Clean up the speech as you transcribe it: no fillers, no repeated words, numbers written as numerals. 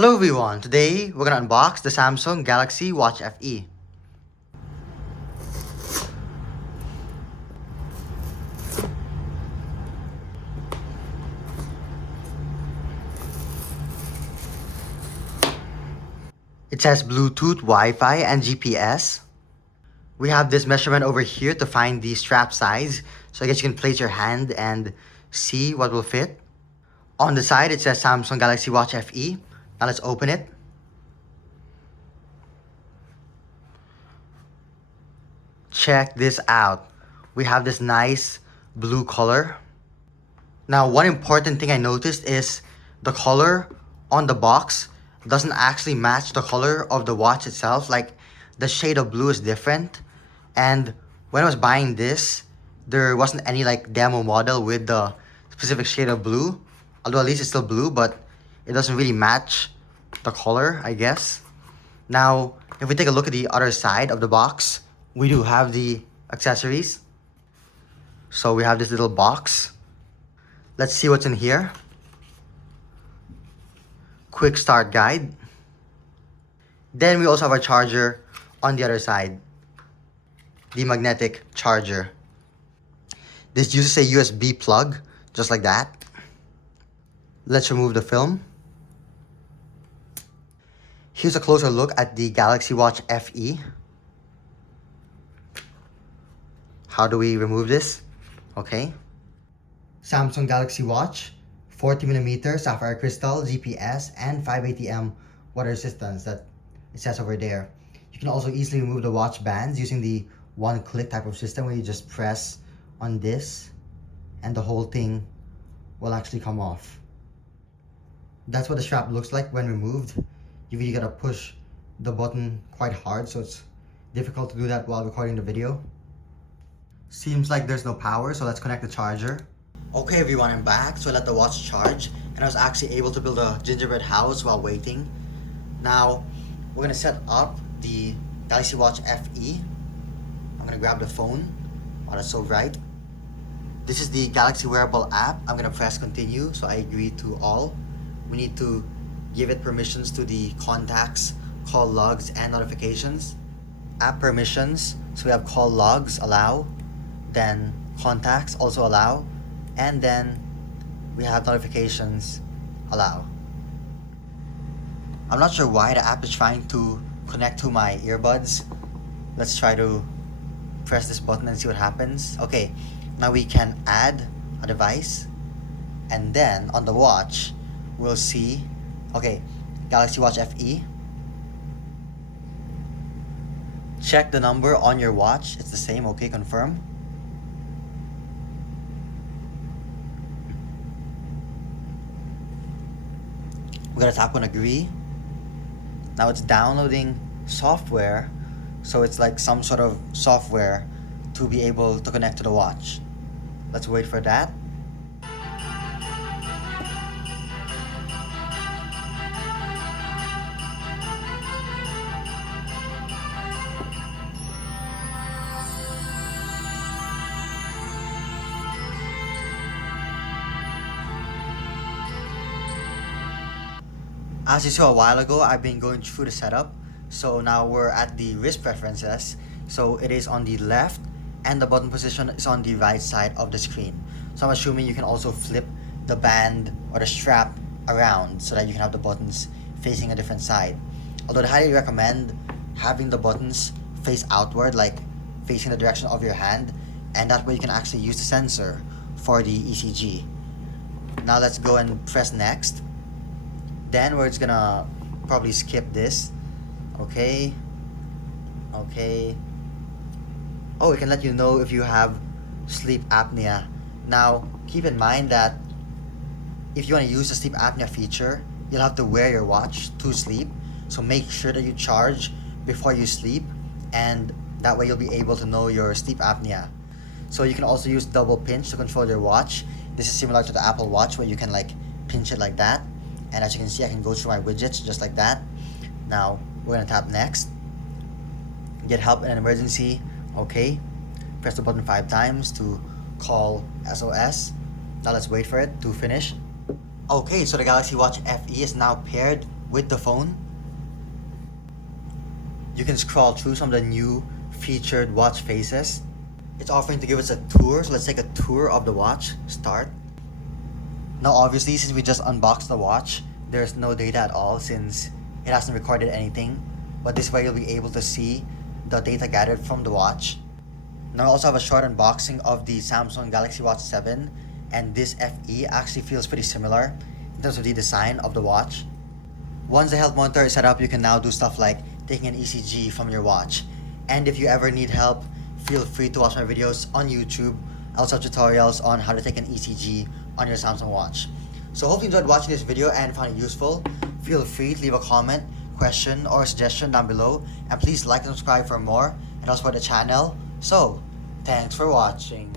Hello everyone, today we're gonna unbox the Samsung Galaxy Watch FE. It has Bluetooth, Wi-Fi, and GPS. We have this measurement over here to find the strap size, so I guess you can place your hand and see what will fit. On the side it says Samsung Galaxy Watch FE. Now let's open it. Check this out. We have this nice blue color. Now, one important thing I noticed is the color on the box doesn't actually match the color of the watch itself. Like, the shade of blue is different. And when I was buying this, there wasn't any like demo model with the specific shade of blue. Although at least it's still blue, but it doesn't really match the color, I guess. Now, if we take a look at the other side of the box, we do have the accessories. So we have this little box. Let's see what's in here. Quick start guide. Then we also have our charger on the other side. The magnetic charger. This uses a USB plug, just like that. Let's remove the film. Here's a closer look at the Galaxy Watch FE. How do we remove this? Okay. Samsung Galaxy Watch, 40mm sapphire crystal, GPS, and 5ATM water resistance that it says over there. You can also easily remove the watch bands using the one-click type of system where you just press on this and the whole thing will actually come off. That's what the strap looks like when removed. You really gotta push the button quite hard, so it's difficult to do that while recording the video. Seems like there's no power, so let's connect the charger. Okay everyone, I'm back. So I let the watch charge and I was actually able to build a gingerbread house while waiting. Now, we're gonna set up the Galaxy Watch FE. I'm gonna grab the phone. Oh, that's so bright. This is the Galaxy Wearable app. I'm gonna press continue, so I agree to all. We need to give it permissions to the contacts, call logs, and notifications. App permissions, so we have call logs, allow. Then contacts, also allow. And then we have notifications, allow. I'm not sure why the app is trying to connect to my earbuds. Let's try to press this button and see what happens. Okay, now we can add a device. And then on the watch, we'll see, okay, Galaxy Watch FE. Check the number on your watch. It's the same, okay, confirm. We're gonna tap on agree. Now it's downloading software, so it's like some sort of software to be able to connect to the watch. Let's wait for that. As you saw a while ago, I've been going through the setup. So now we're at the wrist preferences. So it is on the left and the button position is on the right side of the screen. So I'm assuming you can also flip the band or the strap around so that you can have the buttons facing a different side. Although I highly recommend having the buttons face outward, like facing the direction of your hand, and that way you can actually use the sensor for the ECG. Now let's go and press next. Then we're just gonna probably skip this. Okay. Okay. Oh, it can let you know if you have sleep apnea. Now, keep in mind that if you want to use the sleep apnea feature, you'll have to wear your watch to sleep. So make sure that you charge before you sleep, and that way you'll be able to know your sleep apnea. So you can also use double pinch to control your watch. This is similar to the Apple Watch where you can like pinch it like that. And as you can see, I can go through my widgets just like that. Now, we're gonna tap next. Get help in an emergency. Okay. Press the button 5 times to call SOS. Now let's wait for it to finish. Okay, so the Galaxy Watch FE is now paired with the phone, you can scroll through some of the new featured watch faces. It's offering to give us a tour, so let's take a tour of the watch. Start. Now obviously, since we just unboxed the watch, there's no data at all since it hasn't recorded anything. But this way you'll be able to see the data gathered from the watch. Now I also have a short unboxing of the Samsung Galaxy Watch 7, and this FE actually feels pretty similar in terms of the design of the watch. Once the health monitor is set up, you can now do stuff like taking an ECG from your watch. And if you ever need help, feel free to watch my videos on YouTube. I also have tutorials on how to take an ECG on your Samsung watch. So hope you enjoyed watching this video and found it useful. Feel free to leave a comment, question, or suggestion down below. And please like and subscribe for more and also for the channel. So, thanks for watching.